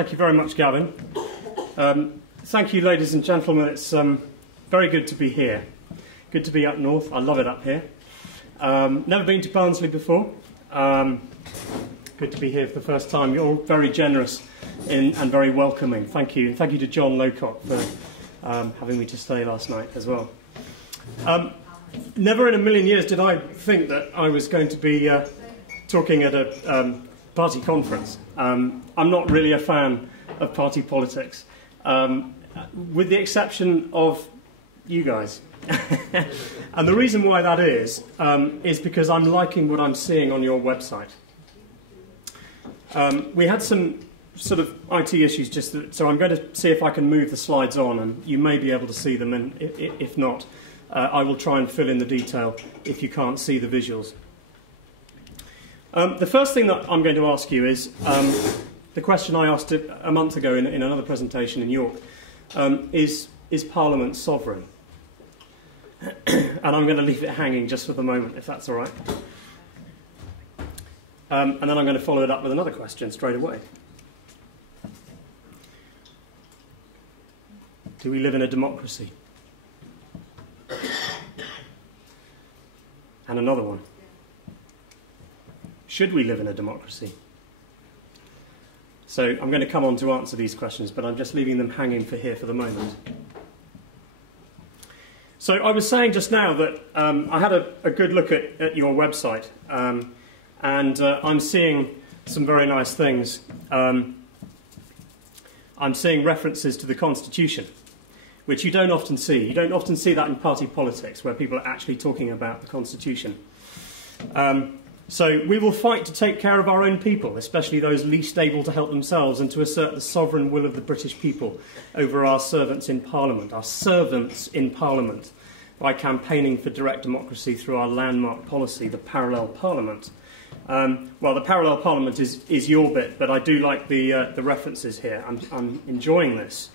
Thank you very much, Gavin. Thank you, ladies and gentlemen. It's very good to be here. Good to be up north. I love it up here. Never been to Barnsley before. Good to be here for the first time. You're all very generous and very welcoming. Thank you. Thank you to John Lowcock for having me to stay last night as well. Never in a million years did I think that I was going to be talking at a party conference. I'm not really a fan of party politics, with the exception of you guys. And the reason why that is because I'm liking what I'm seeing on your website. We had some sort of IT issues, so I'm going to see if I can move the slides on, and you may be able to see them, and if not, I will try and fill in the detail if you can't see the visuals. The first thing that I'm going to ask you is the question I asked a month ago in another presentation in York. Is Parliament sovereign? And I'm going to leave it hanging just for the moment, if that's all right. And then I'm going to follow it up with another question straight away. Do we live in a democracy? And another one. Should we live in a democracy? So I'm going to come on to answer these questions, but I'm just leaving them hanging for here for the moment. So I was saying just now that I had a good look at your website, and I'm seeing some very nice things. I'm seeing references to the Constitution, which you don't often see. You don't often see that in party politics, where people are actually talking about the Constitution. So we will fight to take care of our own people, especially those least able to help themselves, and to assert the sovereign will of the British people over our servants in Parliament, by campaigning for direct democracy through our landmark policy, the parallel Parliament. Well, the parallel Parliament is your bit, but I do like the references here. I'm enjoying this.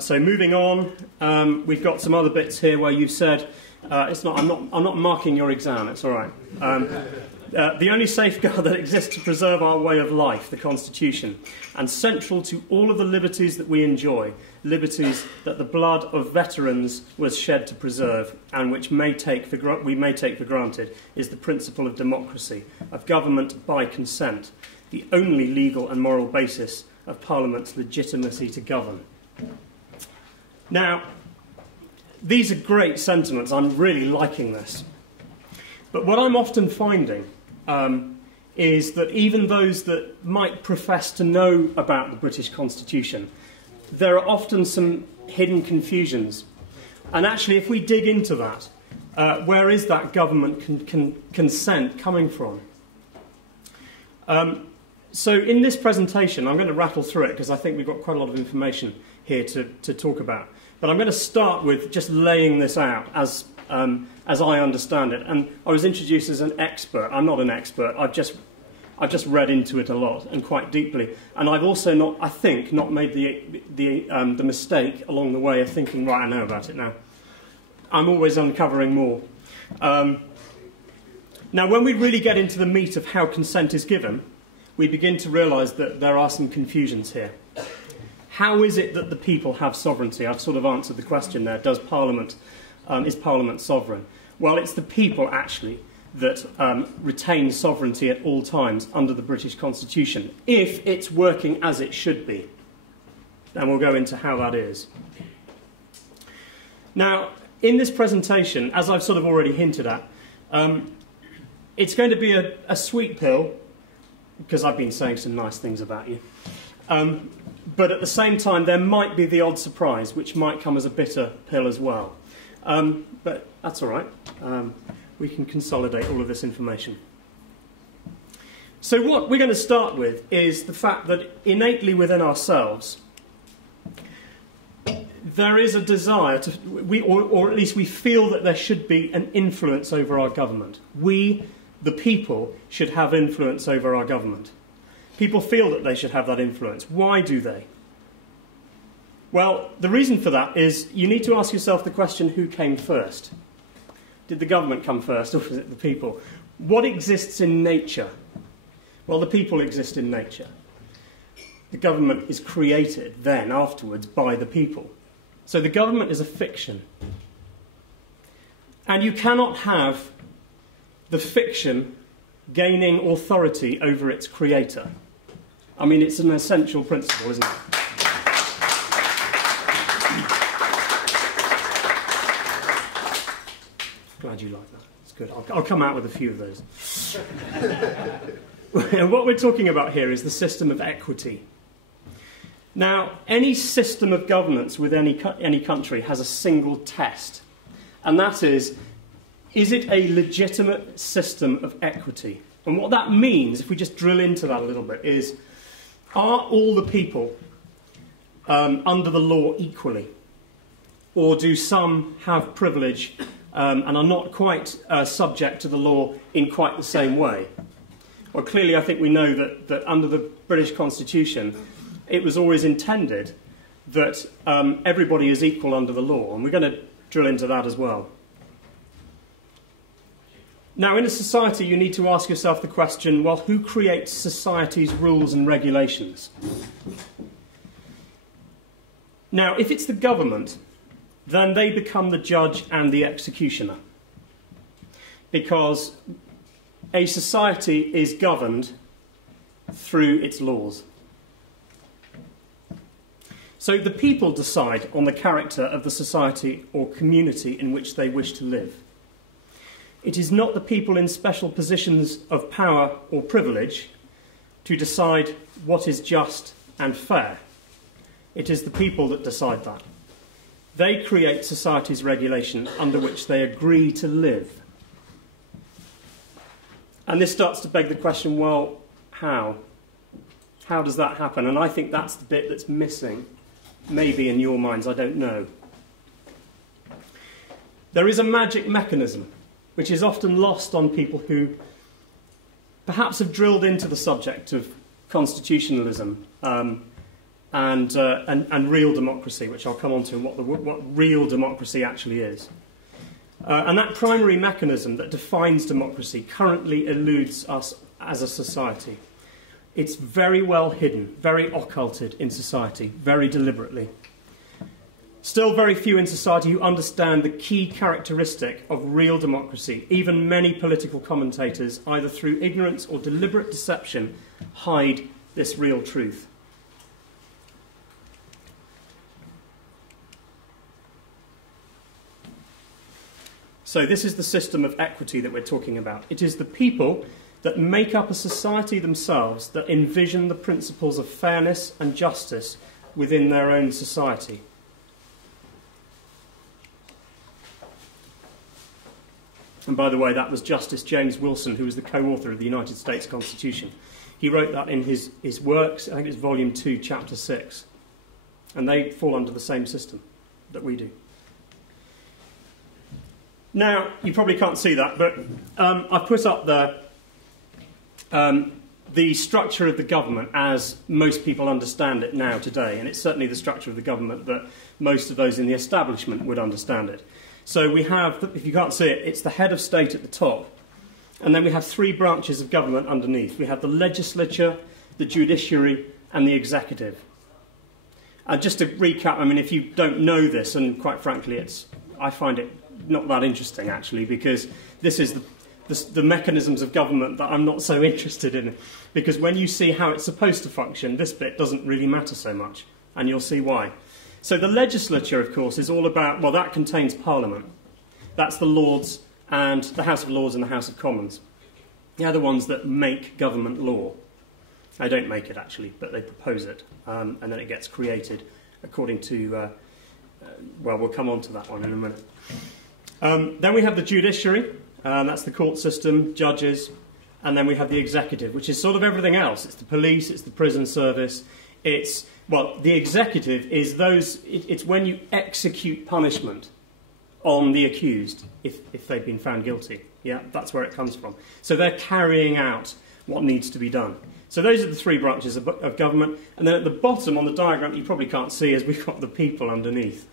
So moving on, we've got some other bits here where you've said, I'm not marking your exam, it's all right. The only safeguard that exists to preserve our way of life, the Constitution, and central to all of the liberties that we enjoy, liberties that the blood of veterans was shed to preserve, and which we may take for granted, is the principle of democracy, of government by consent, the only legal and moral basis of Parliament's legitimacy to govern. Now, these are great sentiments. I'm really liking this. But what I'm often finding is that even those that might profess to know about the British Constitution, there are often some hidden confusions. And actually, if we dig into that, where is that government consent coming from? So in this presentation, I'm going to rattle through it because I think we've got quite a lot of information here to talk about. But I'm going to start with just laying this out as I understand it. And I was introduced as an expert. I'm not an expert. I've just read into it a lot and quite deeply. And I've also not made the mistake along the way of thinking, right, I know about it now. I'm always uncovering more. Now, when we really get into the meat of how consent is given, we begin to realise that there are some confusions here. How is it that the people have sovereignty? I've sort of answered the question there. Is Parliament sovereign? Well, it's the people, actually, that retain sovereignty at all times under the British Constitution, if it's working as it should be. And we'll go into how that is. Now, in this presentation, as I've sort of already hinted at, it's going to be a sweet pill, because I've been saying some nice things about you. But at the same time, there might be the odd surprise, which might come as a bitter pill as well. But that's all right. We can consolidate all of this information. So what we're going to start with is the fact that innately within ourselves, there is a desire to, or at least we feel that there should be an influence over our government. We, the people, should have influence over our government. People feel that they should have that influence. Why do they? Well, the reason for that is you need to ask yourself the question, who came first? Did the government come first, or was it the people? What exists in nature? Well, the people exist in nature. the government is created then, afterwards, by the people. So the government is a fiction. And you cannot have the fiction gaining authority over its creator. I mean, it's an essential principle, isn't it? Glad you like that. It's good. I'll come out with a few of those. And what we're talking about here is the system of equity. Now, any system of governance with any country has a single test. And that is it a legitimate system of equity? And what that means, if we just drill into that a little bit, is are all the people under the law equally? Or do some have privilege and are not quite subject to the law in quite the same way? Well, clearly I think we know that under the British Constitution, it was always intended that everybody is equal under the law, and we're going to drill into that as well. Now, in a society, you need to ask yourself the question, well, who creates society's rules and regulations? Now, if it's the government, then they become the judge and the executioner, because a society is governed through its laws. So the people decide on the character of the society or community in which they wish to live. It is not the people in special positions of power or privilege to decide what is just and fair. It is the people that decide that. They create society's regulation under which they agree to live. And this starts to beg the question, well, how? How does that happen? And I think that's the bit that's missing. Maybe in your minds, I don't know. There is a magic mechanism which is often lost on people who perhaps have drilled into the subject of constitutionalism and real democracy, which I'll come on to, and what real democracy actually is. And that primary mechanism that defines democracy currently eludes us as a society. It's very well hidden, very occulted in society, very deliberately. Still very few in society who understand the key characteristic of real democracy. Even many political commentators, either through ignorance or deliberate deception, hide this real truth. So this is the system of equity that we're talking about. It is the people that make up a society themselves that envision the principles of fairness and justice within their own society. And by the way, that was Justice James Wilson, who was the co-author of the United States Constitution. He wrote that in his works, I think it's Volume 2, Chapter 6. And they fall under the same system that we do. Now, you probably can't see that, but I've put up there the structure of the government as most people understand it now today, and it's certainly the structure of the government that most of those in the establishment would understand it. So we have, if you can't see it, it's the head of state at the top, and then we have three branches of government underneath. We have the legislature, the judiciary, and the executive. Just to recap, I mean, if you don't know this, and quite frankly, I find it not that interesting, actually, because this is the mechanisms of government that I'm not so interested in. Because when you see how it's supposed to function, this bit doesn't really matter so much, and you'll see why. So the legislature, of course, is all about, well, that contains Parliament. That's the Lords and the House of Lords and the House of Commons. They're the ones that make government law. They don't make it, actually, but they propose it, and then it gets created according to, well, we'll come on to that one in a minute. Then we have the judiciary, that's the court system, judges, and then we have the executive, which is sort of everything else. It's the police, it's the prison service, it's, well, the executive is it's when you execute punishment on the accused, if they've been found guilty. Yeah, that's where it comes from. So they're carrying out what needs to be done. So those are the three branches of government. And then at the bottom on the diagram, you probably can't see, is we've got the people underneath.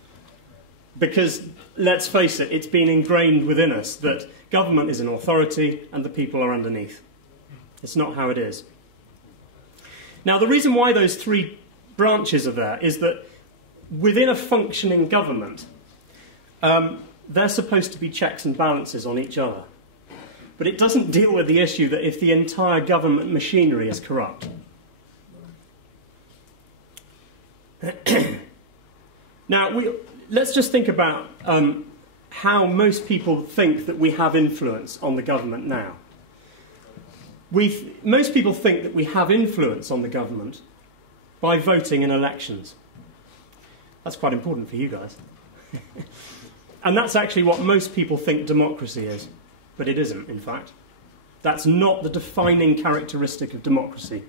Because, let's face it, it's been ingrained within us that government is an authority and the people are underneath. It's not how it is. Now, the reason why those three branches are there is that within a functioning government, they're supposed to be checks and balances on each other. But it doesn't deal with the issue that if the entire government machinery is corrupt. Now, let's just think about how most people think that we have influence on the government now. Most people think that we have influence on the government by voting in elections. That's quite important for you guys. And that's actually what most people think democracy is. But it isn't, in fact. That's not the defining characteristic of democracy.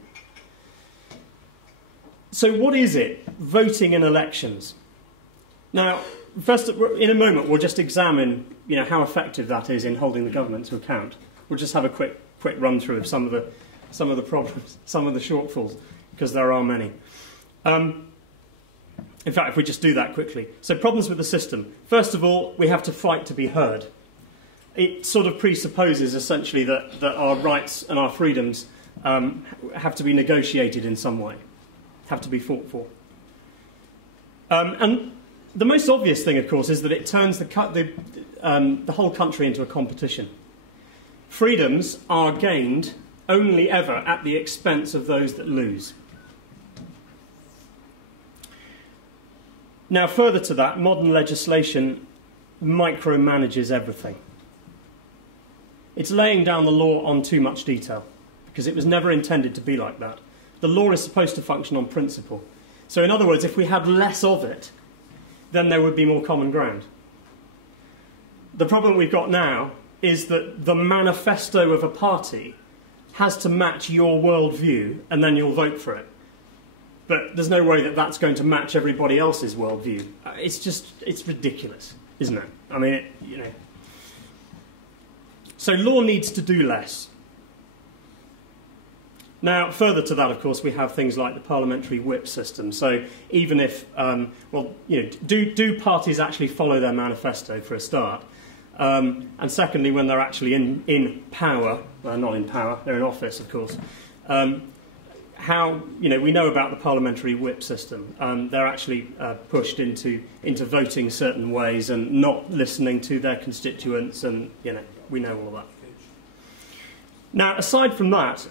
So what is it, voting in elections? Now, first, in a moment, we'll just examine how effective that is in holding the government to account. We'll just have a quick run-through of some of the problems, some of the shortfalls, because there are many. In fact, if we just do that quickly. So problems with the system. First of all, we have to fight to be heard. It sort of presupposes, essentially, that our rights and our freedoms have to be negotiated in some way, have to be fought for. And the most obvious thing, of course, is that it turns the whole country into a competition. Freedoms are gained only ever at the expense of those that lose. Now, further to that, modern legislation micromanages everything. It's laying down the law on too much detail, because it was never intended to be like that. The law is supposed to function on principle. So in other words, if we had less of it, then there would be more common ground. The problem we've got now is that the manifesto of a party has to match your worldview, and then you'll vote for it. But there's no way that that's going to match everybody else's worldview. It's ridiculous, isn't it? I mean, So law needs to do less. Now, further to that, of course, we have things like the parliamentary whip system. So even if, do parties actually follow their manifesto for a start? And secondly, when they're actually in power, well, not in power, they're in office, of course. We know about the parliamentary whip system. They're actually pushed into voting certain ways and not listening to their constituents, and we know all of that. Now, aside from that,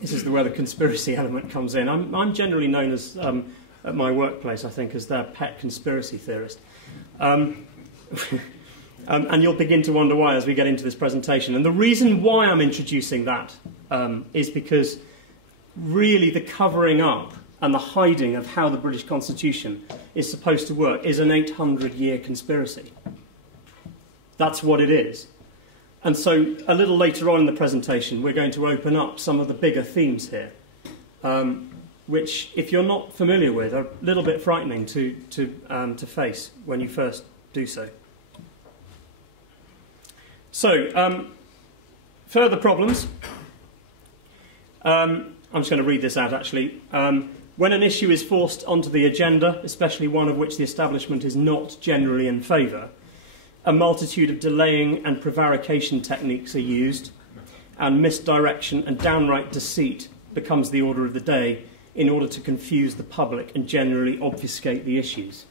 this is where the conspiracy element comes in. I'm generally known as, at my workplace, I think, as their pet conspiracy theorist. And you'll begin to wonder why as we get into this presentation. And the reason why I'm introducing that is because really the covering up and the hiding of how the British Constitution is supposed to work is an 800-year conspiracy. That's what it is. And so a little later on in the presentation, we're going to open up some of the bigger themes here, which, if you're not familiar with, are a little bit frightening to face when you first do so. So, further problems. I'm just going to read this out, actually. When an issue is forced onto the agenda, especially one of which the establishment is not generally in favour, a multitude of delaying and prevarication techniques are used, and misdirection and downright deceit becomes the order of the day in order to confuse the public and generally obfuscate the issues.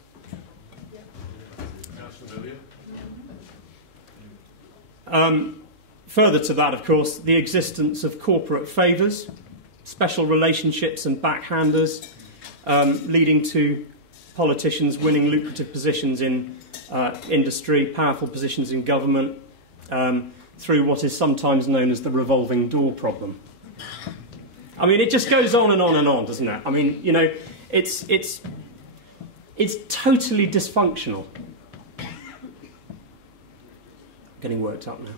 Further to that, of course, the existence of corporate favours, special relationships and backhanders, leading to politicians winning lucrative positions in industry, powerful positions in government, through what is sometimes known as the revolving door problem. I mean, it just goes on and on and on, doesn't it? I mean, it's totally dysfunctional. Getting worked up now.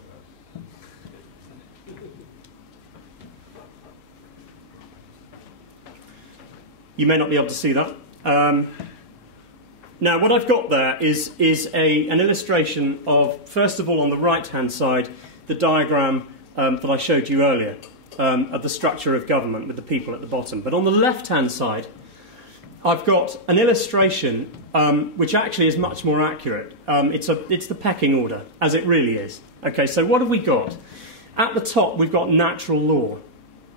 You may not be able to see that. Now, what I've got there is an illustration of, first of all, on the right-hand side, the diagram that I showed you earlier of the structure of government with the people at the bottom. But on the left-hand side, I've got an illustration which actually is much more accurate. It's the pecking order, as it really is. Okay, so what have we got? At the top, we've got natural law.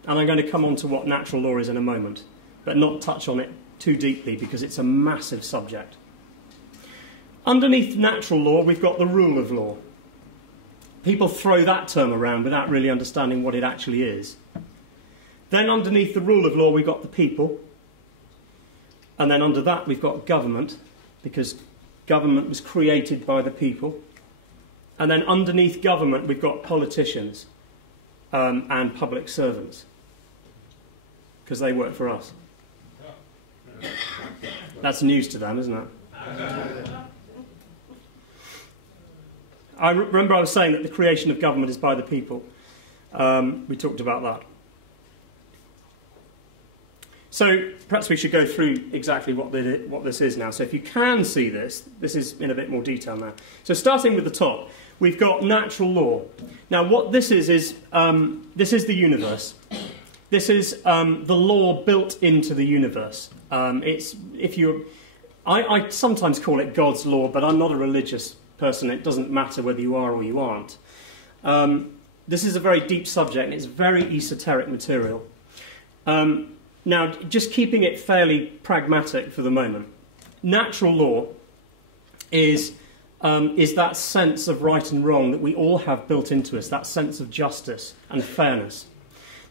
And I'm going to come on to what natural law is in a moment, but not touch on it too deeply because it's a massive subject. Underneath natural law, we've got the rule of law. People throw that term around without really understanding what it actually is. Then underneath the rule of law, we've got the people. And then under that, we've got government, because government was created by the people. And then underneath government, we've got politicians and public servants, because they work for us. That's news to them, isn't it? I remember I was saying that the creation of government is by the people. We talked about that. So perhaps we should go through exactly what this is now. So if you can see this, this is in a bit more detail now. So starting with the top, we've got natural law. Now what this is this is the universe. This is the law built into the universe. I sometimes call it God's law, but I'm not a religious person. It doesn't matter whether you are or you aren't. This is a very deep subject, and it's very esoteric material. Now, just keeping it fairly pragmatic for the moment, natural law is that sense of right and wrong that we all have built into us, that sense of justice and fairness.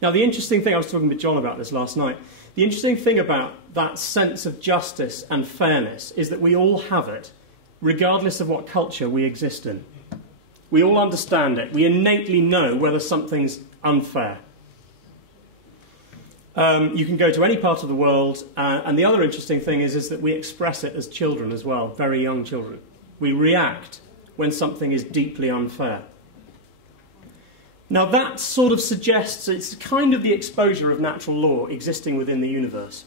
Now, the interesting thing, I was talking with John about this last night, the interesting thing about that sense of justice and fairness is that we all have it, regardless of what culture we exist in. We all understand it. We innately know whether something's unfair. You can go to any part of the world, and the other interesting thing is that we express it as children as well, very young children. We react when something is deeply unfair. Now that sort of suggests it's kind of the exposure of natural law existing within the universe.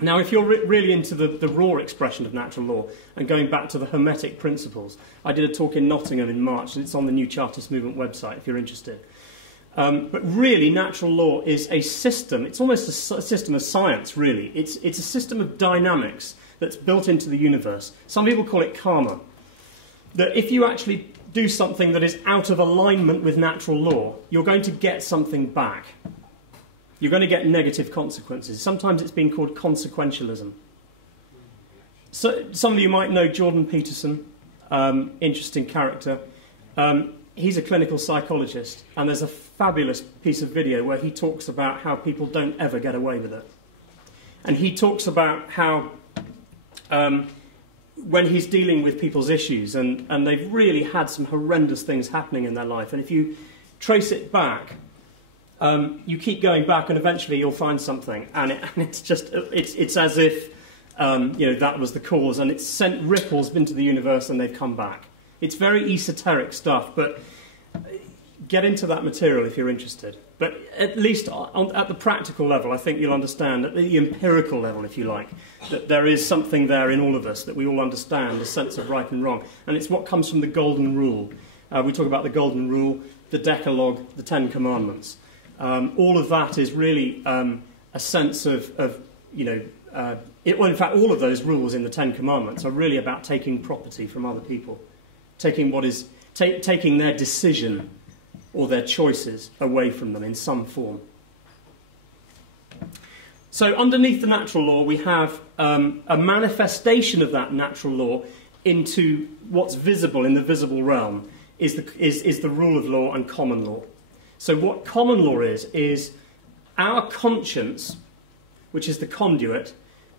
Now if you're really into the raw expression of natural law and going back to the Hermetic principles, I did a talk in Nottingham in March, and it's on the New Chartist Movement website if you're interested. But really, natural law is a system. It's almost a system of science, really. It's a system of dynamics that's built into the universe. Some people call it karma. That if you actually do something that is out of alignment with natural law, you're going to get something back. You're going to get negative consequences. Sometimes it's been called consequentialism. So some of you might know Jordan Peterson, interesting character. He's a clinical psychologist, and there's a fabulous piece of video where he talks about how people don't ever get away with it. And he talks about how when he's dealing with people's issues, and they've really had some horrendous things happening in their life, and if you trace it back, you keep going back, and eventually you'll find something, and it's as if that was the cause, and it's sent ripples into the universe, and they've come back. It's very esoteric stuff, but get into that material if you're interested. But at least at the practical level, I think you'll understand, at the empirical level, if you like, that there is something there in all of us that we all understand, a sense of right and wrong. And it's what comes from the Golden Rule. We talk about the Golden Rule, the Decalogue, the Ten Commandments. All of that is really a sense of in fact, all of those rules in the Ten Commandments are really about taking property from other people. Taking their decision or their choices away from them in some form. So underneath the natural law, we have a manifestation of that natural law into what's visible in the visible realm, is the rule of law and common law. So what common law is our conscience, which is the conduit,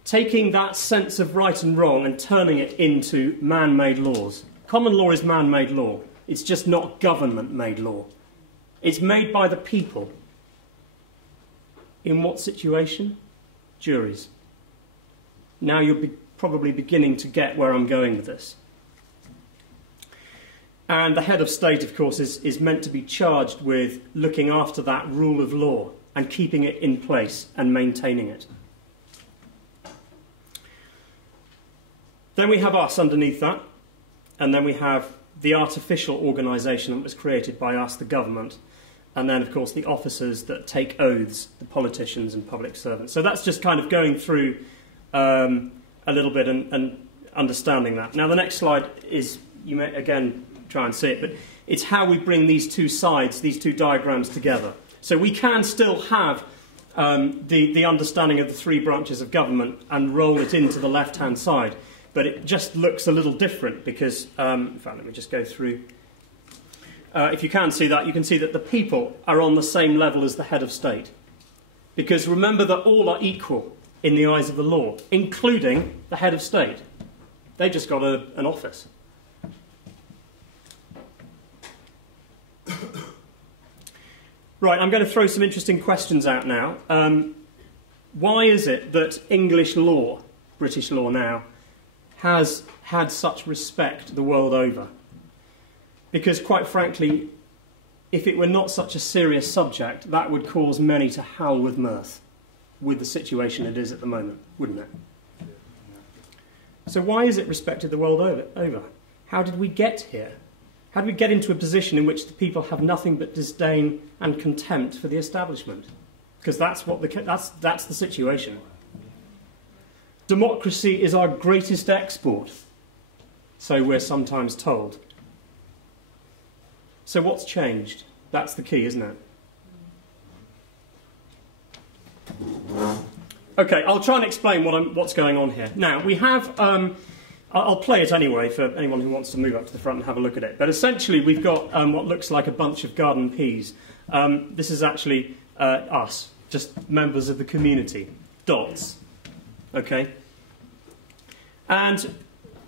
taking that sense of right and wrong and turning it into man-made laws. Common law is man-made law. It's just not government-made law. It's made by the people. In what situation? Juries. Now you're probably beginning to get where I'm going with this. And the head of state, of course, is meant to be charged with looking after that rule of law and keeping it in place and maintaining it. Then we have us underneath that. And then we have the artificial organisation that was created by us, the government. And then, of course, the officers that take oaths, the politicians and public servants. So that's just kind of going through a little bit and understanding that. Now, the next slide is, you may, again, try and see it, but it's how we bring these two sides, these two diagrams together. So we can still have the understanding of the three branches of government and roll it into the left-hand side. But it just looks a little different because, in fact, let me just go through. If you can see that, you can see that the people are on the same level as the head of state. Because remember that all are equal in the eyes of the law, including the head of state. They just got an office. Right, I'm going to throw some interesting questions out now. Why is it that English law, British law now, has had such respect the world over? Because, quite frankly, if it were not such a serious subject, that would cause many to howl with mirth with the situation it is at the moment, wouldn't it? So why is it respected the world over? How did we get here? How did we get into a position in which the people have nothing but disdain and contempt for the establishment? Because that's the situation. Democracy is our greatest export, so we're sometimes told. So what's changed? That's the key, isn't it? Okay, I'll try and explain what's going on here. Now, we have... I'll play it anyway for anyone who wants to move up to the front and have a look at it. But essentially, we've got what looks like a bunch of garden peas. This is actually us, just members of the community. Dots. Okay? And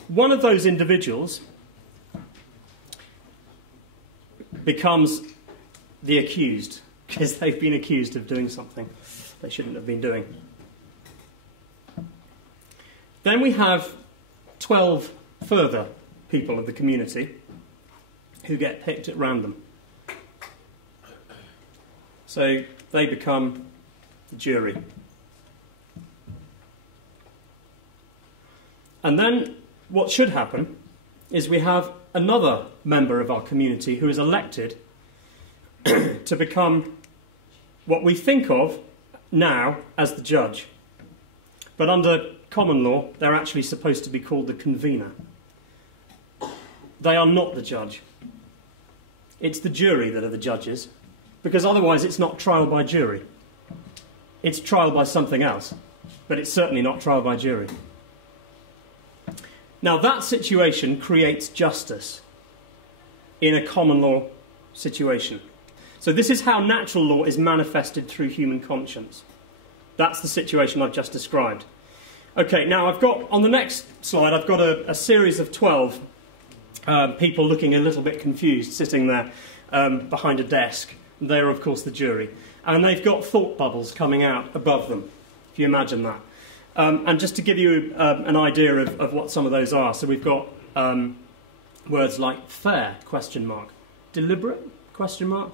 one of those individuals becomes the accused, because they've been accused of doing something they shouldn't have been doing. Then we have 12 further people of the community who get picked at random. So they become the jury. And then what should happen is we have another member of our community who is elected to become what we think of now as the judge. But under common law, they're actually supposed to be called the convener. They are not the judge. It's the jury that are the judges, because otherwise it's not trial by jury. It's trial by something else, but it's certainly not trial by jury. Now that situation creates justice in a common law situation. So this is how natural law is manifested through human conscience. That's the situation I've just described. Okay, now I've got, on the next slide, I've got a series of 12 people looking a little bit confused, sitting there behind a desk. They're, of course, the jury. And they've got thought bubbles coming out above them, if you imagine that. And just to give you an idea of what some of those are, so we've got words like fair, question mark, deliberate, question mark,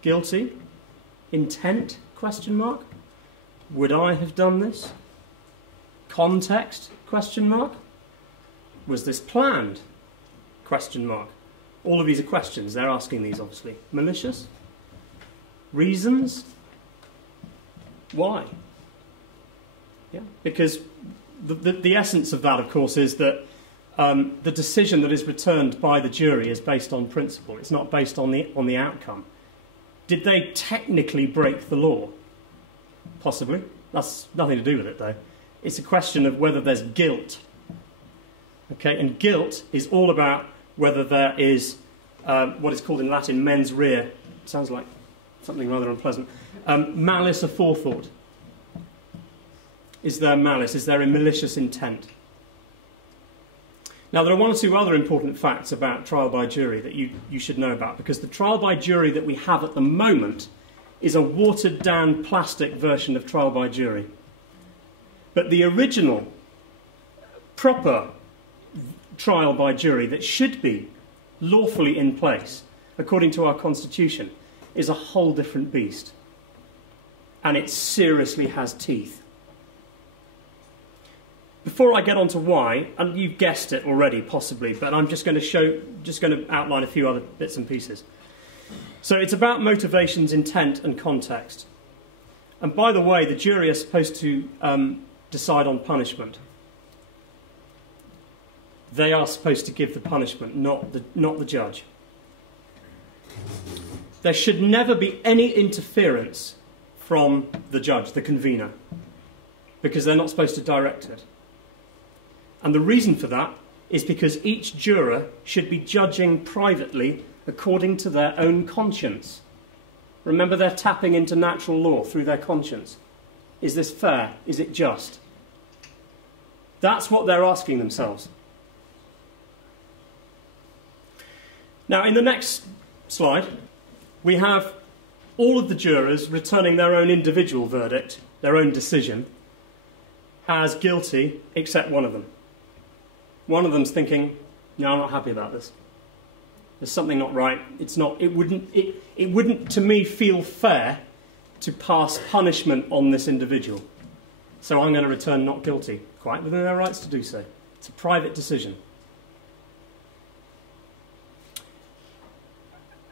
guilty, intent, question mark, would I have done this? Context, question mark, was this planned, question mark. All of these are questions, they're asking these obviously. Malicious, reasons, why? Yeah, because the essence of that, of course, is that the decision that is returned by the jury is based on principle. It's not based on the outcome. Did they technically break the law? Possibly. That's nothing to do with it, though. It's a question of whether there's guilt. Okay, and guilt is all about whether there is what is called in Latin mens rea. It sounds like something rather unpleasant. Malice aforethought. Is there malice? Is there a malicious intent? Now, there are one or two other important facts about trial by jury that you should know about, because the trial by jury that we have at the moment is a watered-down plastic version of trial by jury. But the original, proper trial by jury that should be lawfully in place, according to our Constitution, is a whole different beast. And it seriously has teeth. Before I get on to why, and you've guessed it already, possibly, but I'm just going to outline a few other bits and pieces. So it's about motivations, intent, and context. And by the way, the jury are supposed to decide on punishment. They are supposed to give the punishment, not the judge. There should never be any interference from the judge, the convener, because they're not supposed to direct it. And the reason for that is because each juror should be judging privately according to their own conscience. Remember, they're tapping into natural law through their conscience. Is this fair? Is it just? That's what they're asking themselves. Now, in the next slide, we have all of the jurors returning their own individual verdict, their own decision, as guilty, except one of them. One of them's thinking, no, I'm not happy about this. There's something not right. It wouldn't, to me, feel fair to pass punishment on this individual. So I'm going to return not guilty. Quite within their rights to do so. It's a private decision.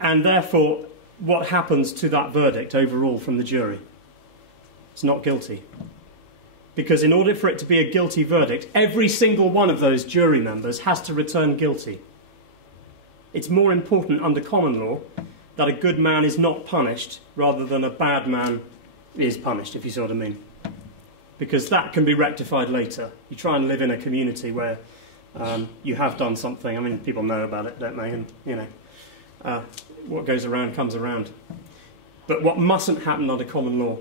And therefore, what happens to that verdict overall from the jury? It's not guilty. Because in order for it to be a guilty verdict, every single one of those jury members has to return guilty. It's more important under common law that a good man is not punished rather than a bad man is punished, if you see what I mean. Because that can be rectified later. You try and live in a community where you have done something. I mean, people know about it, don't they? And, you know, what goes around comes around. But what mustn't happen under common law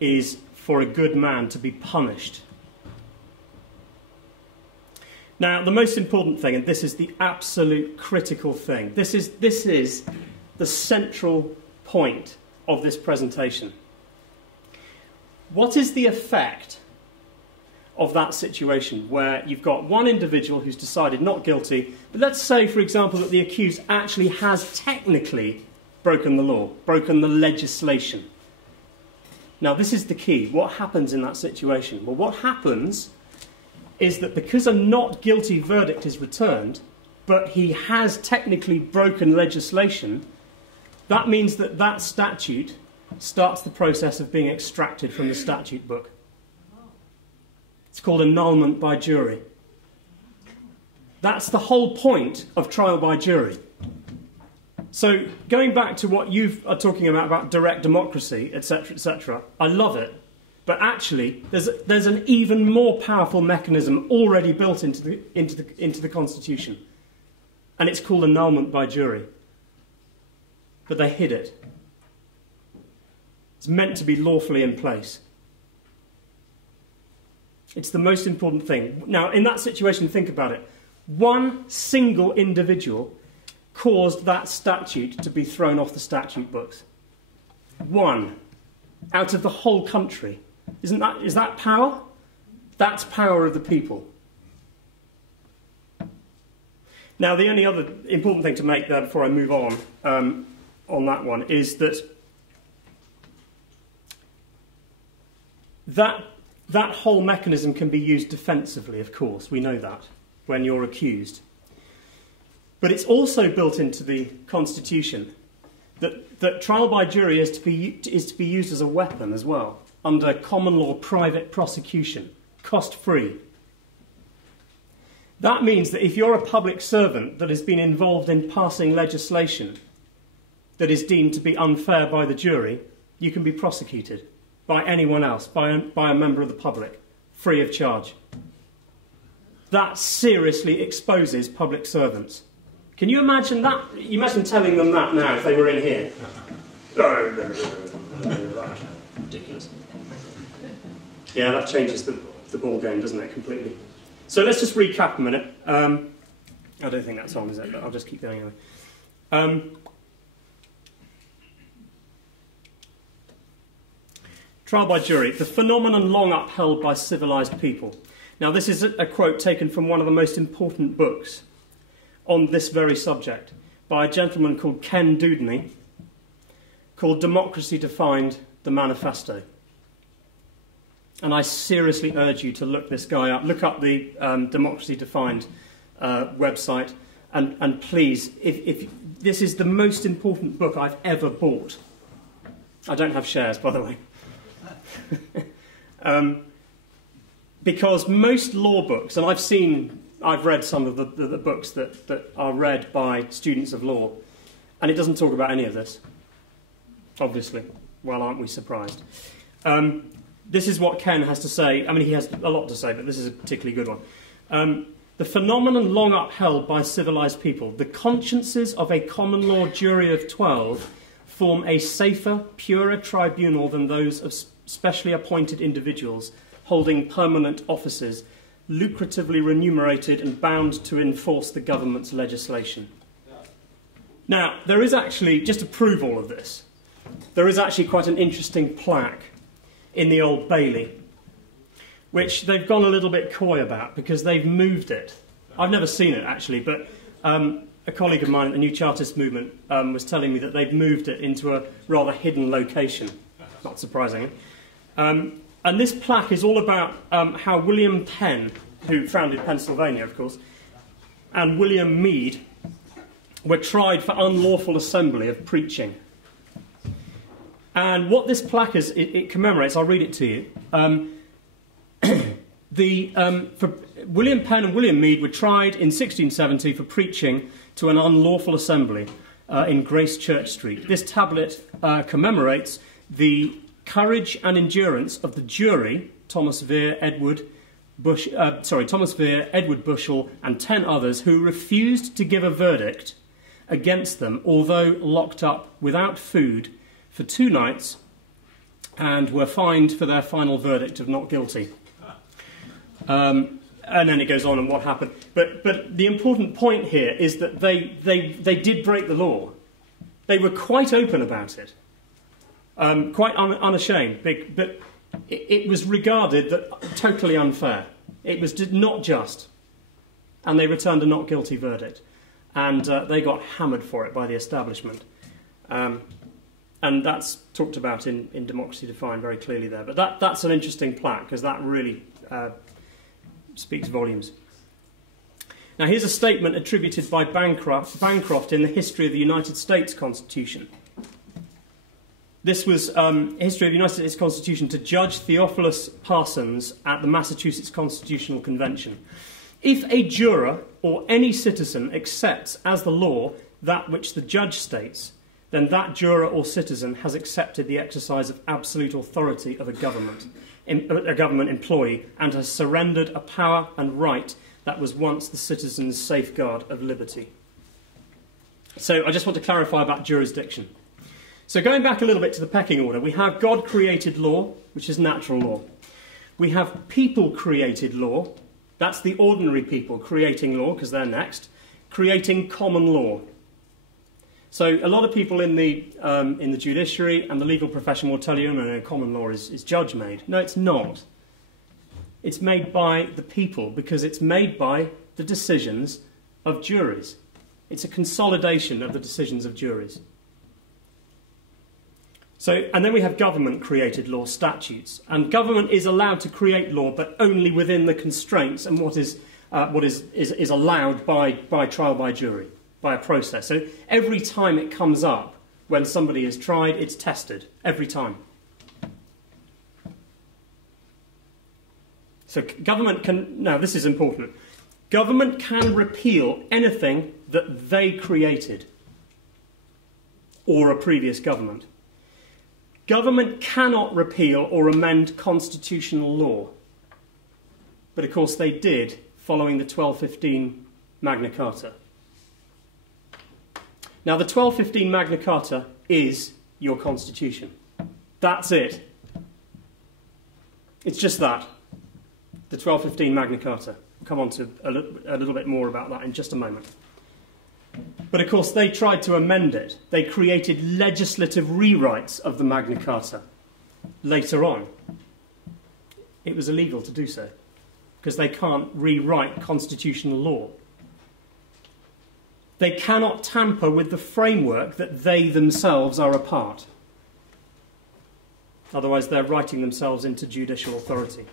is for a good man to be punished. Now, the most important thing, and this is the absolute critical thing, this is the central point of this presentation. What is the effect of that situation where you've got one individual who's decided not guilty, but let's say, for example, that the accused actually has technically broken the law, broken the legislation. Now, this is the key. What happens in that situation? Well, what happens is that because a not guilty verdict is returned, but he has technically broken legislation, that means that that statute starts the process of being extracted from the statute book. It's called annulment by jury. That's the whole point of trial by jury. So going back to what you are talking about direct democracy, etc., I love it. But actually, there's an even more powerful mechanism already built into the Constitution. And it's called annulment by jury. But they hid it. It's meant to be lawfully in place. It's the most important thing. Now, in that situation, think about it. One single individual caused that statute to be thrown off the statute books. One. Out of the whole country. Is that power? That's power of the people. Now, the only other important thing to make there before I move on that one is that whole mechanism can be used defensively, of course. We know that when you're accused. But it's also built into the Constitution that trial by jury is to be used as a weapon as well, under common law private prosecution, cost-free. That means that if you're a public servant that has been involved in passing legislation that is deemed to be unfair by the jury, you can be prosecuted by anyone else, by a member of the public, free of charge. That seriously exposes public servants. Can you imagine that? You imagine telling them that now if they were in here. Ridiculous. Yeah, that changes the ball game, doesn't it, completely? So let's just recap a minute. I don't think that's on, is it? But I'll just keep going anyway. Trial by jury, the phenomenon long upheld by civilised people. Now, this is a quote taken from one of the most important books on this very subject by a gentleman called Ken Dewdney, called Democracy Defined, the Manifesto. And I seriously urge you to look this guy up. Look up the Democracy Defined website. And please, if this is the most important book I've ever bought. I don't have shares, by the way. Because most law books, and I've read some of the books that are read by students of law, and it doesn't talk about any of this. obviously. Well, aren't we surprised? This is what Ken has to say. I mean, he has a lot to say, but this is a particularly good one. The phenomenon long upheld by civilized people, the consciences of a common law jury of 12 form a safer, purer tribunal than those of specially appointed individuals holding permanent offices, lucratively remunerated and bound to enforce the government's legislation. Now, there is actually, just to prove all of this, there is actually quite an interesting plaque in the Old Bailey, which they've gone a little bit coy about because they've moved it. I've never seen it, actually, but a colleague of mine at the New Chartist movement was telling me that they've moved it into a rather hidden location, not surprisingly. And this plaque is all about how William Penn, who founded Pennsylvania, of course, and William Meade were tried for unlawful assembly of preaching. And what this plaque is, it commemorates, I'll read it to you. For William Penn and William Meade were tried in 1670 for preaching to an unlawful assembly in Grace Church Street. This tablet commemorates the courage and endurance of the jury, Thomas Vere, Edward Bushell, and 10 others who refused to give a verdict against them, although locked up without food for 2 nights, and were fined for their final verdict of not guilty. And then it goes on and what happened. But the important point here is that they did break the law. They were quite open about it, quite unashamed. But it was regarded that totally unfair. It was not just, and they returned a not guilty verdict, and they got hammered for it by the establishment. And that's talked about in Democracy Defined very clearly there. But that's an interesting plaque, because that really speaks volumes. Now here's a statement attributed by Bancroft in the History of the United States Constitution. This was History of the United States Constitution to Judge Theophilus Parsons at the Massachusetts Constitutional Convention. If a juror or any citizen accepts as the law that which the judge states, then that juror or citizen has accepted the exercise of absolute authority of a government employee, and has surrendered a power and right that was once the citizen's safeguard of liberty. So I just want to clarify about jurisdiction. So going back a little bit to the pecking order, we have God-created law, which is natural law. We have people-created law. That's the ordinary people creating law, because they're next, creating common law. So a lot of people in the judiciary and the legal profession will tell you, no, common law is judge-made. No, it's not. It's made by the people, because it's made by the decisions of juries. It's a consolidation of the decisions of juries. So, and then we have government-created law, statutes. And government is allowed to create law, but only within the constraints and what is allowed by trial by jury, by a process. So every time it comes up, when somebody is tried, it's tested. Every time. So government can... Now, this is important. Government can repeal anything that they created, or a previous government. Government cannot repeal or amend constitutional law. But of course they did, following the 1215 Magna Carta. Now the 1215 Magna Carta is your constitution. That's it. It's just that. The 1215 Magna Carta. We'll come on to a little bit more about that in just a moment. But of course they tried to amend it. They created legislative rewrites of the Magna Carta later on. It was illegal to do so, because they can't rewrite constitutional law. They cannot tamper with the framework that they themselves are a part. Otherwise they're writing themselves into judicial authority.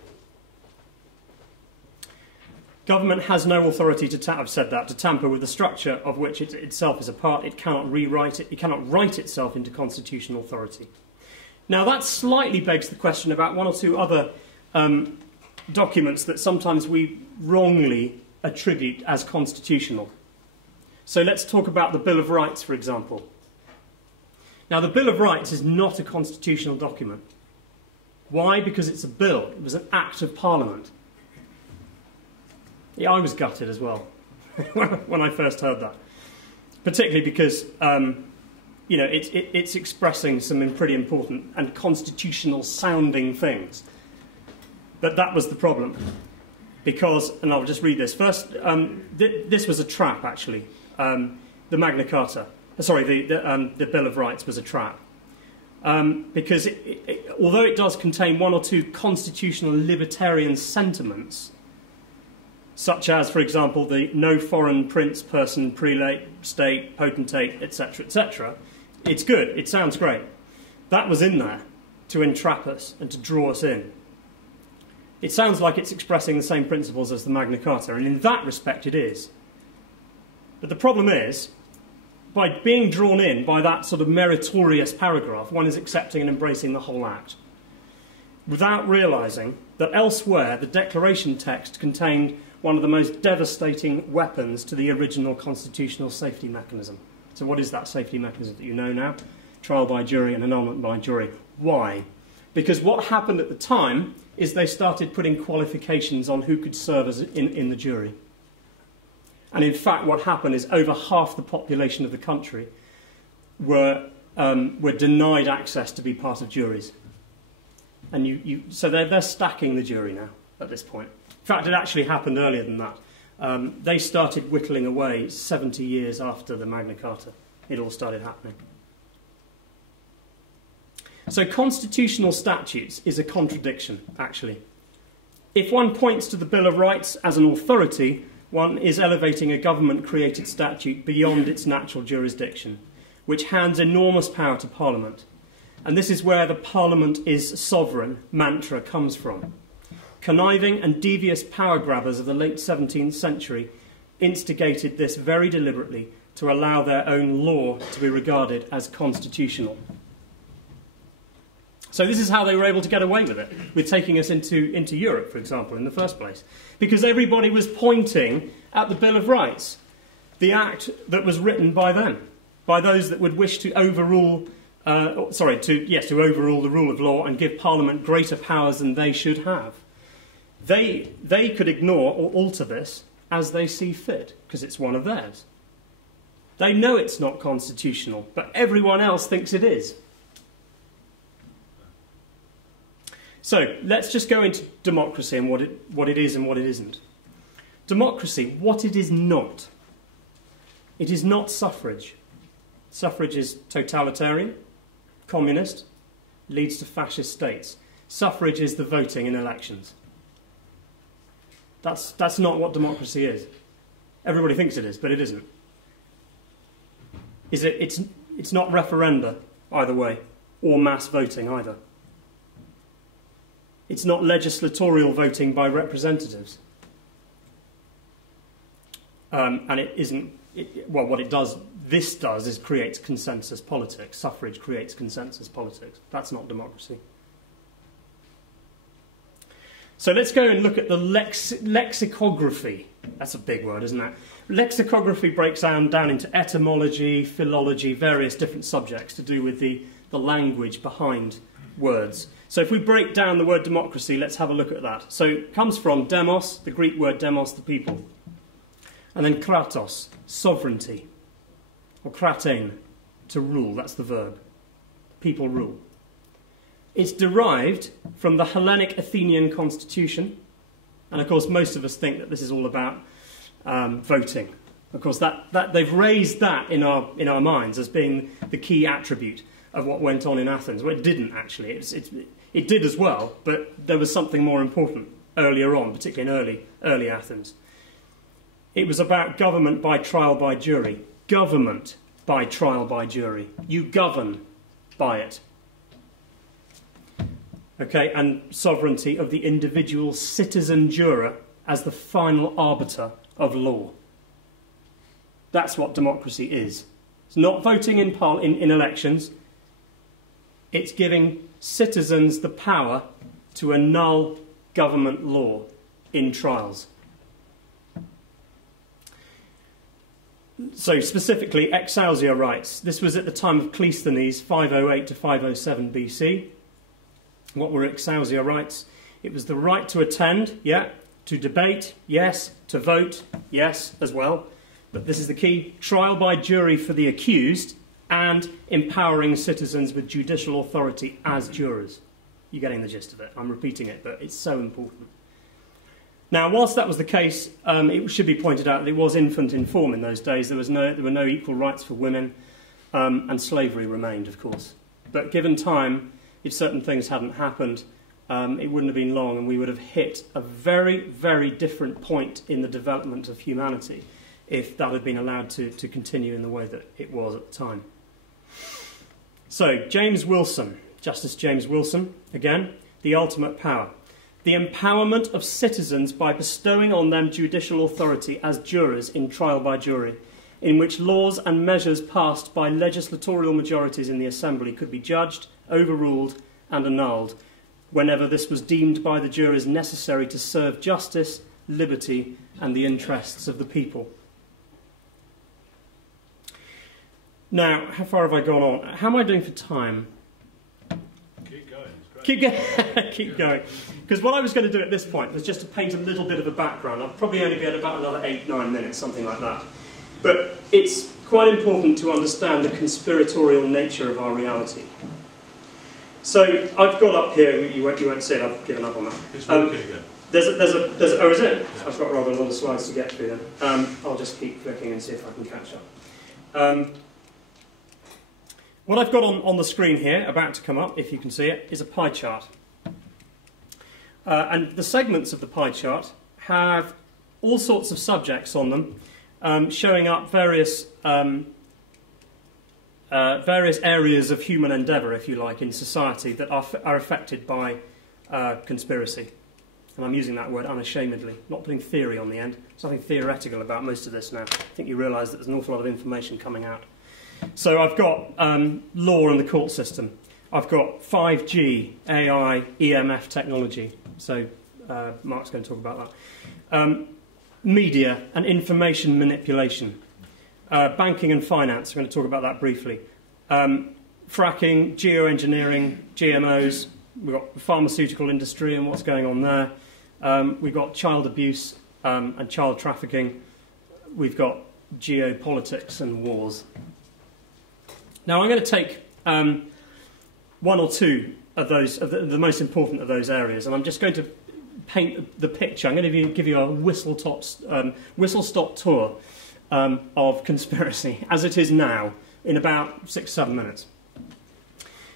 Government has no authority to, I've said that, to tamper with the structure of which it itself is a part. It cannot rewrite it. It cannot write itself into constitutional authority. Now that slightly begs the question about one or two other documents that sometimes we wrongly attribute as constitutional. So let's talk about the Bill of Rights, for example. Now, the Bill of Rights is not a constitutional document. Why? Because it's a bill. It was an act of Parliament. Yeah, I was gutted as well when I first heard that. Particularly because, you know, it's expressing some pretty important and constitutional-sounding things. But that was the problem. Because, and I'll just read this. First, this was a trap, actually. The Magna Carta. Sorry, the Bill of Rights was a trap. Because although it does contain one or two constitutional libertarian sentiments, such as, for example, the no foreign prince, person, prelate, state, potentate, etc., it's good, it sounds great. That was in there to entrap us and to draw us in. It sounds like it's expressing the same principles as the Magna Carta, and in that respect it is. But the problem is, by being drawn in by that sort of meritorious paragraph, one is accepting and embracing the whole act, without realising that elsewhere the declaration text contained one of the most devastating weapons to the original constitutional safety mechanism. So what is that safety mechanism that you know now? Trial by jury and annulment by jury. Why? Because what happened at the time is they started putting qualifications on who could serve as in the jury. And in fact, what happened is over half the population of the country were denied access to be part of juries. And so they're stacking the jury now at this point. In fact, it actually happened earlier than that. They started whittling away 70 years after the Magna Carta. It all started happening. So constitutional statutes is a contradiction, actually. If one points to the Bill of Rights as an authority, one is elevating a government-created statute beyond its natural jurisdiction, which hands enormous power to Parliament. And this is where the Parliament is sovereign mantra comes from. Conniving and devious power grabbers of the late 17th century instigated this very deliberately to allow their own law to be regarded as constitutional. So this is how they were able to get away with it, with taking us into Europe, for example, in the first place. Because everybody was pointing at the Bill of Rights, the act that was written by them, by those that would wish to overrule, to overrule the rule of law and give Parliament greater powers than they should have. They could ignore or alter this as they see fit, because it's one of theirs. They know it's not constitutional, but everyone else thinks it is. So let's just go into democracy and what it is and what it isn't. Democracy, what it is not. It is not suffrage. Suffrage is totalitarian, communist, leads to fascist states. Suffrage is the voting in elections. That's not what democracy is. Everybody thinks it is, but it isn't. It's not referenda either way, or mass voting either. It's not legislatorial voting by representatives. And it isn't, well, what it does, this does, is creates consensus politics. Suffrage creates consensus politics. That's not democracy. So let's go and look at the lexicography. That's a big word, isn't it? Lexicography breaks down into etymology, philology, various different subjects to do with the language behind words. So if we break down the word democracy, let's have a look at that. So it comes from demos, the Greek word demos, the people. And then kratos, sovereignty. Or kratein, to rule, that's the verb. People rule. It's derived from the Hellenic Athenian constitution. And of course, most of us think that this is all about voting. Of course, that they've raised that in our minds as being the key attribute of what went on in Athens. Well, it didn't actually. It did as well, but there was something more important earlier on, particularly in early Athens. It was about government by trial by jury. Government by trial by jury. You govern by it. Okay, and sovereignty of the individual citizen juror as the final arbiter of law. That's what democracy is. It's not voting in elections. It's giving citizens the power to annul government law in trials. So specifically, excelsior rights. This was at the time of Cleisthenes, 508 to 507 BC. What were excelsior rights? It was the right to attend, yeah, to debate, yes, to vote, yes, as well. But this is the key: trial by jury for the accused, and empowering citizens with judicial authority as jurors. You're getting the gist of it. I'm repeating it, but it's so important. Now, whilst that was the case, it should be pointed out that it was infant in form in those days. There were no equal rights for women, and slavery remained, of course. But given time, if certain things hadn't happened, it wouldn't have been long, and we would have hit a very, very different point in the development of humanity if that had been allowed to continue in the way that it was at the time. So, James Wilson, Justice James Wilson, again, the ultimate power. The empowerment of citizens by bestowing on them judicial authority as jurors in trial by jury, in which laws and measures passed by legislatorial majorities in the Assembly could be judged, overruled and annulled, whenever this was deemed by the jurors necessary to serve justice, liberty and the interests of the people. Now, how far have I gone on? How am I doing for time? Keep going. Keep going. Keep going. Because what I was going to do at this point was just to paint a little bit of a background. I'll probably only be at about another 8-9 minutes, something like that. But it's quite important to understand the conspiratorial nature of our reality. So I've got up here, you won't see it, I've given up on that. It's working again. Oh, is it? Yeah. I've got rather a lot of slides to get through then. I'll just keep clicking and see if I can catch up. What I've got on the screen here, about to come up, if you can see it, is a pie chart. And the segments of the pie chart have all sorts of subjects on them, showing up various areas of human endeavour, if you like, in society that are affected by conspiracy. And I'm using that word unashamedly, not putting theory on the end. There's nothing theoretical about most of this now. I think you realise that there's an awful lot of information coming out. So I've got law and the court system. I've got 5G, AI, EMF technology. So Mark's going to talk about that. Media and information manipulation. Banking and finance, I'm going to talk about that briefly. Fracking, geoengineering, GMOs. We've got the pharmaceutical industry and what's going on there. We've got child abuse and child trafficking. We've got geopolitics and wars. Now I'm going to take one or two of those, the most important of those areas, and I'm just going to paint the picture. I'm going to give you a whistle-stop tour of conspiracy as it is now in about 6-7 minutes.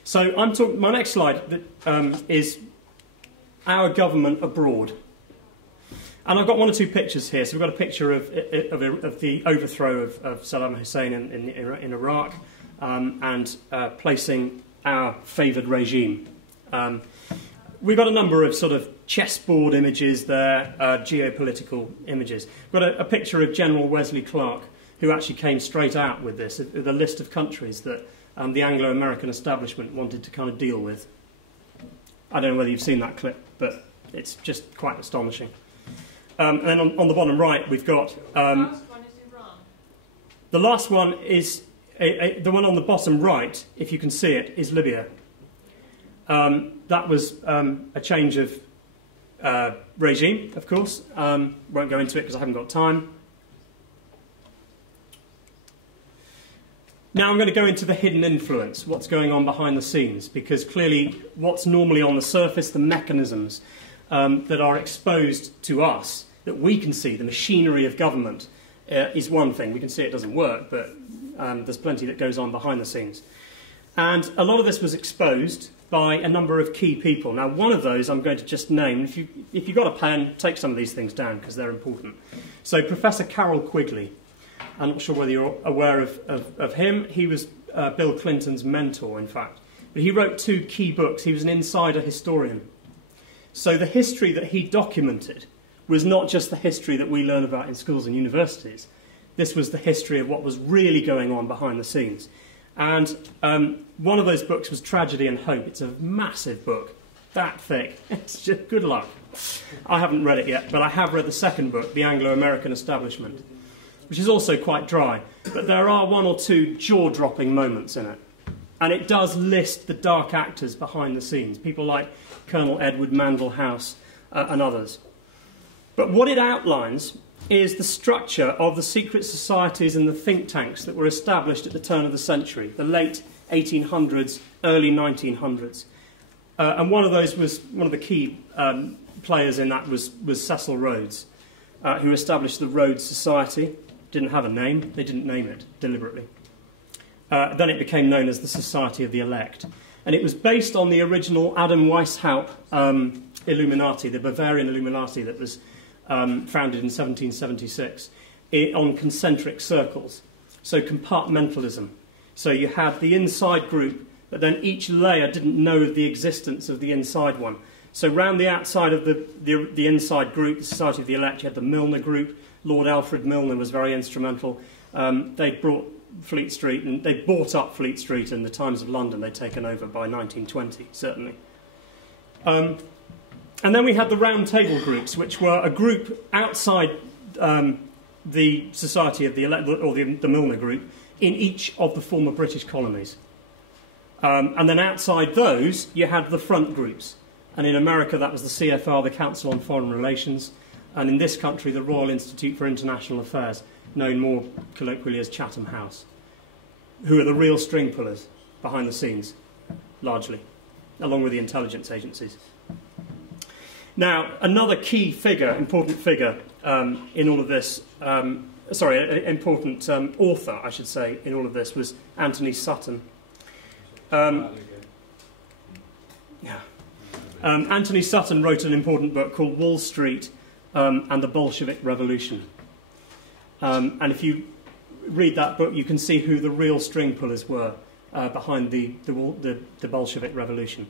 So my next slide is our government abroad. And I've got one or two pictures here. So we've got a picture of the overthrow of Saddam Hussein in Iraq, and placing our favoured regime. We've got a number of sort of chessboard images there, geopolitical images. We've got a picture of General Wesley Clark, who actually came straight out with this, with a list of countries that the Anglo-American establishment wanted to kind of deal with. I don't know whether you've seen that clip, but it's just quite astonishing. And then on the bottom right, we've got... the last one is Iran. The last one is... the one on the bottom right, if you can see it, is Libya. That was a change of regime, of course. Won't go into it because I haven't got time. Now I'm going to go into the hidden influence, what's going on behind the scenes, because clearly what's normally on the surface, the mechanisms that are exposed to us, that we can see, the machinery of government, is one thing. We can see it doesn't work, but there's plenty that goes on behind the scenes. And a lot of this was exposed by a number of key people. Now, one of those I'm going to just name. If you've got a pen, take some of these things down because they're important. So Professor Carroll Quigley. I'm not sure whether you're aware of him. He was Bill Clinton's mentor, in fact. But he wrote 2 key books. He was an insider historian. So the history that he documented was not just the history that we learn about in schools and universities. This was the history of what was really going on behind the scenes. And one of those books was Tragedy and Hope. It's a massive book, that thick. It's just good luck. I haven't read it yet, but I have read the second book, The Anglo-American Establishment. which is also quite dry. But there are one or two jaw-dropping moments in it. And it does list the dark actors behind the scenes, people like Colonel Edward Mandell House and others. But what it outlines is the structure of the secret societies and the think tanks that were established at the turn of the century, the late 1800s, early 1900s. And one of those was, one of the key players in that was Cecil Rhodes, who established the Rhodes Society. Didn't have a name, they didn't name it deliberately. Then it became known as the Society of the Elect. And it was based on the original Adam Weishaupt Illuminati, the Bavarian Illuminati that was founded in 1776, on concentric circles. So compartmentalism. So you had the inside group, but then each layer didn't know the existence of the inside one. So round the outside of the inside group, the Society of the Elect, you had the Milner group. Lord Alfred Milner was very instrumental. They brought Fleet Street, and they bought up Fleet Street in the Times of London. They'd taken over by 1920, certainly. And then we had the Round Table groups, which were a group outside the Society of the Elect, or the Milner group, in each of the former British colonies. And then outside those, you had the front groups. And in America, that was the CFR, the Council on Foreign Relations. And in this country, the Royal Institute for International Affairs, known more colloquially as Chatham House, who are the real string pullers behind the scenes, largely, along with the intelligence agencies. Now, another key figure, important figure in all of this, important author, I should say, in all of this was Anthony Sutton. Anthony Sutton wrote an important book called Wall Street and the Bolshevik Revolution. And if you read that book, you can see who the real string pullers were behind the Bolshevik Revolution.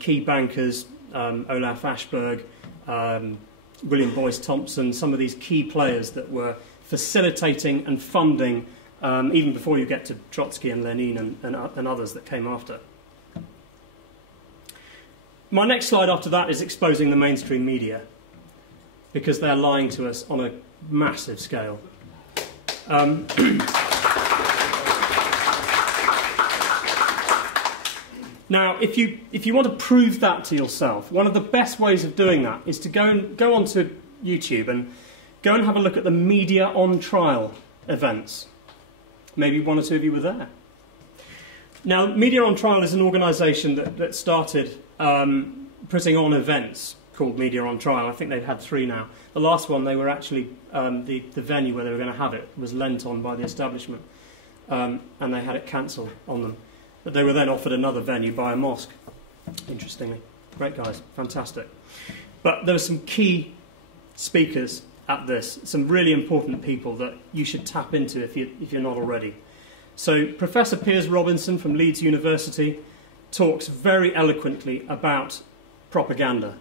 Key bankers, Olaf Ashberg, William Boyce Thompson, some of these key players that were facilitating and funding, even before you get to Trotsky and Lenin and others that came after. My next slide after that is exposing the mainstream media, because they're lying to us on a massive scale. Now, if you want to prove that to yourself, one of the best ways of doing that is to go onto YouTube and go and have a look at the Media on Trial events. Maybe one or two of you were there. Now, Media on Trial is an organisation that started putting on events called Media on Trial. I think they've had 3 now. The last one, they were actually, the venue where they were going to have it was lent on by the establishment, and they had it cancelled on them. But they were then offered another venue by a mosque, interestingly. Great guys, fantastic. But there were some key speakers at this, some really important people that you should tap into if you're not already. So Professor Piers Robinson from Leeds University talks very eloquently about propaganda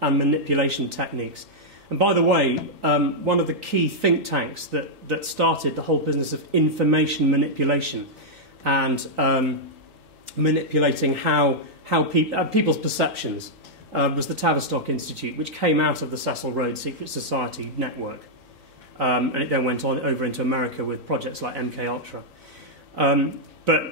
and manipulation techniques. And by the way, one of the key think tanks that started the whole business of information manipulation and manipulating how people's perceptions was the Tavistock Institute, which came out of the Cecil Rhodes Secret Society network. And it then went on over into America with projects like MKUltra. But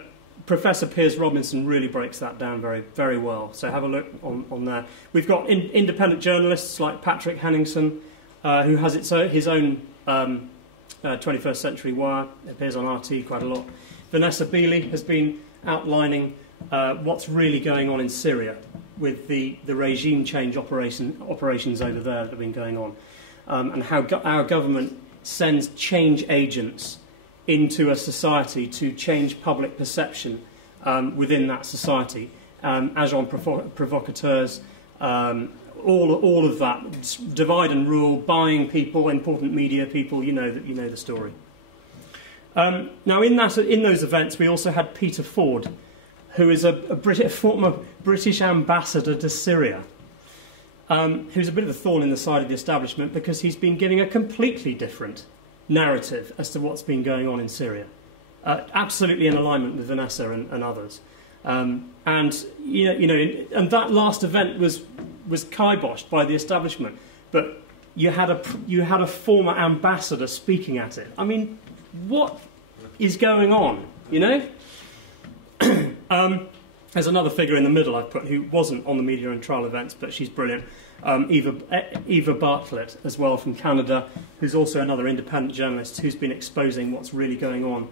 Professor Piers Robinson really breaks that down very, very well. So have a look on there. We've got independent journalists like Patrick Henningsen, who has his own 21st Century Wire. It appears on RT quite a lot. Vanessa Beeley has been outlining what's really going on in Syria with the regime change operations over there that have been going on, and how our government sends change agents into a society to change public perception within that society, agents provocateurs, all of that, divide and rule, buying people, important media people. You know the story. Now, in those events, we also had Peter Ford, who is a former British ambassador to Syria, who's a bit of a thorn in the side of the establishment because he's been giving a completely different narrative as to what's been going on in Syria, absolutely in alignment with Vanessa and others. And that last event was kiboshed by the establishment, but you had a former ambassador speaking at it. I mean, what is going on, you know? There's another figure in the middle I've put who wasn't on the media and trial events, but she's brilliant. Eva Bartlett, as well, from Canada, who's also another independent journalist who's been exposing what's really going on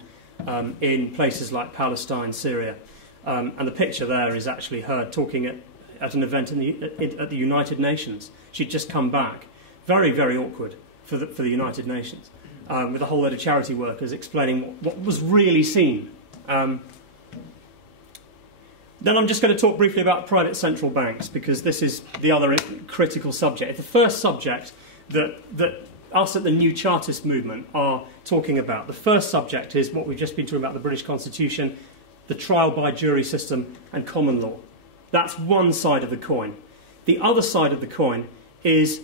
in places like Palestine, Syria. And the picture there is actually her talking at an event at the United Nations. She'd just come back. Very, very awkward for the United Nations, with a whole load of charity workers explaining what was really seen. Then I'm just going to talk briefly about private central banks, because this is the other critical subject. The first subject that us at the New Chartist movement are talking about, the first subject is what we've just been talking about, the British Constitution, the trial by jury system and common law. That's one side of the coin. The other side of the coin is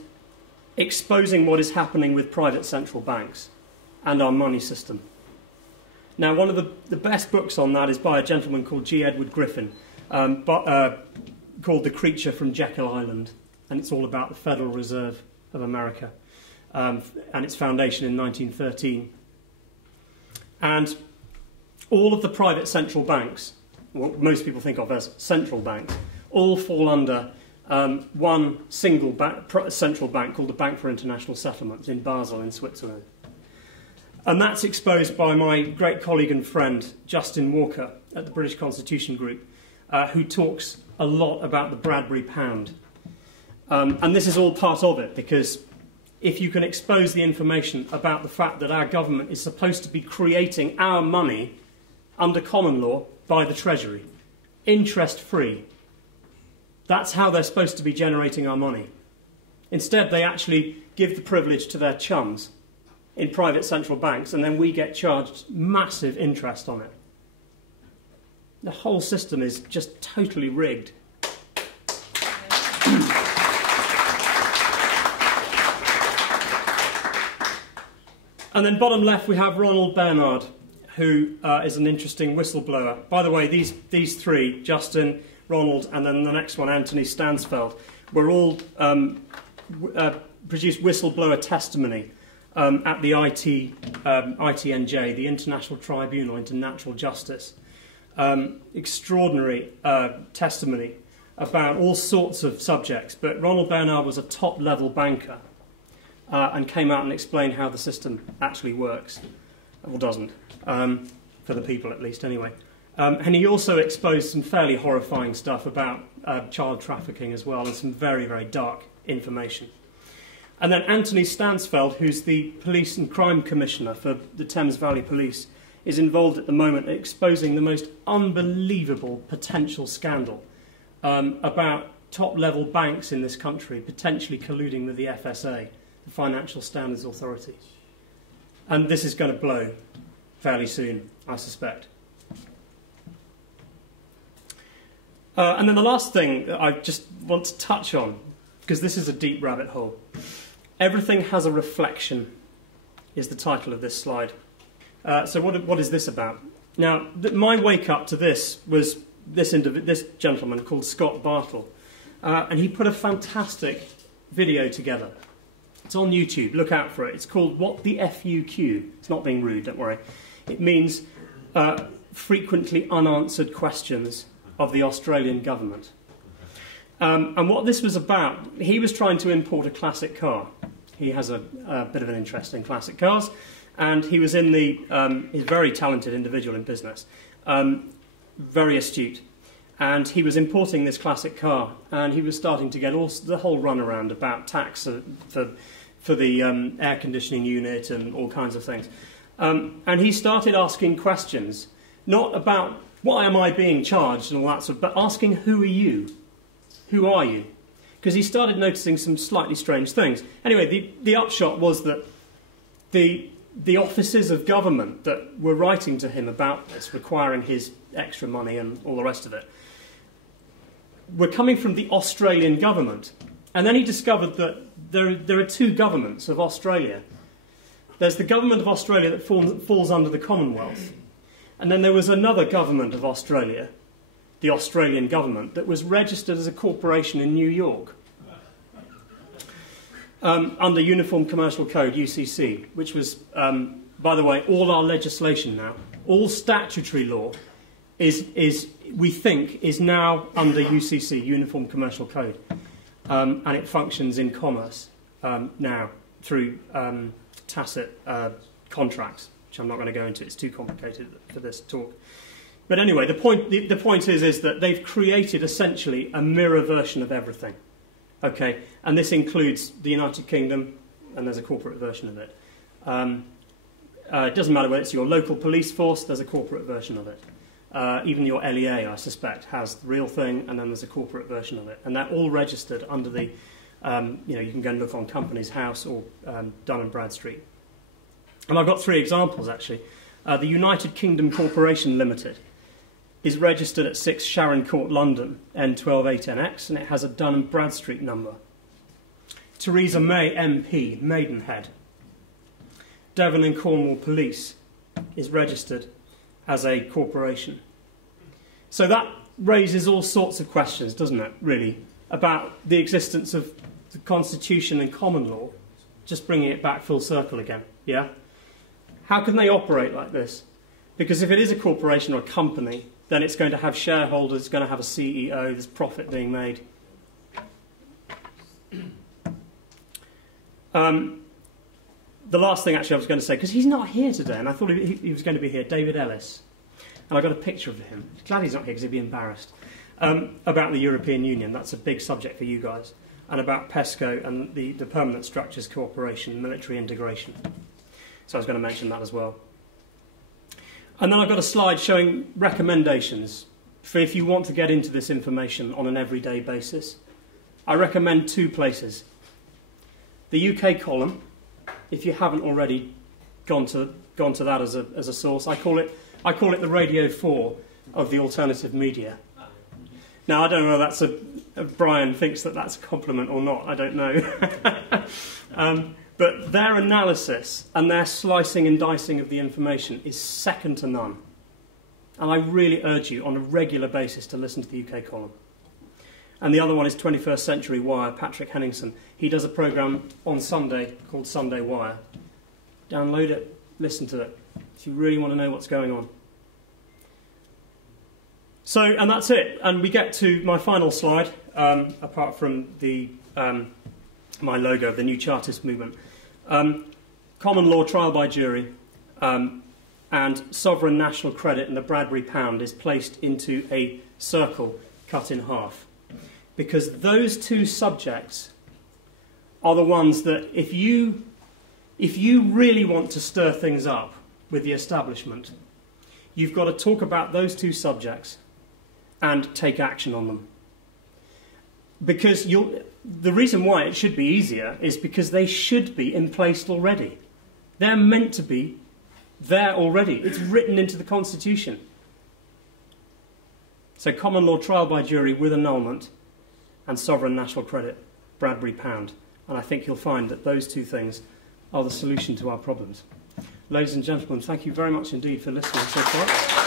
exposing what is happening with private central banks and our money system. Now, one of the best books on that is by a gentleman called G. Edward Griffin, called The Creature from Jekyll Island, and it's all about the Federal Reserve of America and its foundation in 1913. And all of the private central banks, what most people think of as central banks, all fall under one single central bank called the Bank for International Settlements in Basel in Switzerland. And that's exposed by my great colleague and friend, Justin Walker, at the British Constitution Group, who talks a lot about the Bradbury Pound. And this is all part of it, because if you can expose the information about the fact that our government is supposed to be creating our money under common law by the Treasury, interest-free, that's how they're supposed to be generating our money. Instead, they actually give the privilege to their chums in private central banks, and then we get charged massive interest on it. The whole system is just totally rigged. And then bottom left we have Ronald Bernard, who is an interesting whistleblower. By the way, these three, Justin, Ronald, and then the next one, Anthony Stansfeld, were all produced whistleblower testimony at the ITNJ, the International Tribunal into Natural Justice. Extraordinary testimony about all sorts of subjects, but Ronald Bernard was a top-level banker and came out and explained how the system actually works, or doesn't, for the people at least anyway. And he also exposed some fairly horrifying stuff about child trafficking as well, and some very, very dark information. And then Anthony Stansfeld, who's the Police and Crime Commissioner for the Thames Valley Police, is involved at the moment in exposing the most unbelievable potential scandal about top-level banks in this country potentially colluding with the FSA, the Financial Standards Authority. And this is going to blow fairly soon, I suspect. And then the last thing that I just want to touch on, because this is a deep rabbit hole. Everything has a reflection, is the title of this slide. So what is this about? Now, my wake-up to this was this gentleman called Scott Bartle. And he put a fantastic video together. It's on YouTube. Look out for it. It's called What the FUQ. It's not being rude, don't worry. It means frequently unanswered questions of the Australian government. And what this was about, he was trying to import a classic car. He has a bit of an interest in classic cars, and he was in the, he's a very talented individual in business, very astute, and he was importing this classic car, and he was starting to get the whole runaround about tax for the air conditioning unit and all kinds of things. And he started asking questions, not about why am I being charged and all that sort of, but asking who are you? Who are you? Because he started noticing some slightly strange things. Anyway, the upshot was that the offices of government that were writing to him about this, requiring his extra money and all the rest of it, were coming from the Australian government. And then he discovered that there are two governments of Australia. There's the government of Australia that falls under the Commonwealth. And then there was another government of Australia, the Australian government, that was registered as a corporation in New York. under Uniform Commercial Code, UCC, which was, by the way, all our legislation now, all statutory law we think, is now under UCC, Uniform Commercial Code, and it functions in commerce now through tacit contracts, which I'm not going to go into. It's too complicated for this talk. But anyway, the point is that they've created essentially a mirror version of everything. Okay, and this includes the United Kingdom, and there's a corporate version of it. It doesn't matter whether it's your local police force, there's a corporate version of it. Even your LEA, I suspect, has the real thing, and then there's a corporate version of it. And they're all registered under the, you can go and look on Companies House or Dun & Bradstreet. And I've got 3 examples, actually. The United Kingdom Corporation Limited is registered at 6 Sharon Court, London, N128NX, and it has a Dun & Bradstreet number. Theresa May, MP, Maidenhead. Devon and Cornwall Police is registered as a corporation. So that raises all sorts of questions, doesn't it, really, about the existence of the Constitution and common law, just bringing it back full circle again, yeah? How can they operate like this? Because if it is a corporation or a company, then it's going to have shareholders, it's going to have a CEO, there's profit being made. The last thing actually I was going to say, because he's not here today, and I thought he was going to be here, David Ellis. And I got a picture of him. Glad he's not here because he'd be embarrassed. About the European Union, that's a big subject for you guys. And about PESCO and the Permanent Structures Cooperation, military integration. So I was going to mention that as well. And then I've got a slide showing recommendations for if you want to get into this information on an everyday basis. I recommend 2 places. The UK column, if you haven't already gone to that as a source. I call it the Radio 4 of the alternative media. Now, I don't know whether Brian thinks that that's a compliment or not, I don't know. But their analysis and their slicing and dicing of the information is second to none. And I really urge you on a regular basis to listen to the UK column. And the other one is 21st Century Wire, Patrick Henningsen. He does a programme on Sunday called Sunday Wire. Download it, listen to it, if you really want to know what's going on. So, and that's it. And we get to my final slide, apart from the my logo of the New Chartist movement. Common law trial by jury and sovereign national credit and the Bradbury pound is placed into a circle cut in half. Because those 2 subjects are the ones that if you really want to stir things up with the establishment, you've got to talk about those 2 subjects and take action on them. Because the reason why it should be easier is because they should be in place already. They're meant to be there already. It's written into the Constitution. So common law trial by jury with annulment and sovereign national credit, Bradbury pound. And I think you'll find that those 2 things are the solution to our problems. Ladies and gentlemen, thank you very much indeed for listening so far.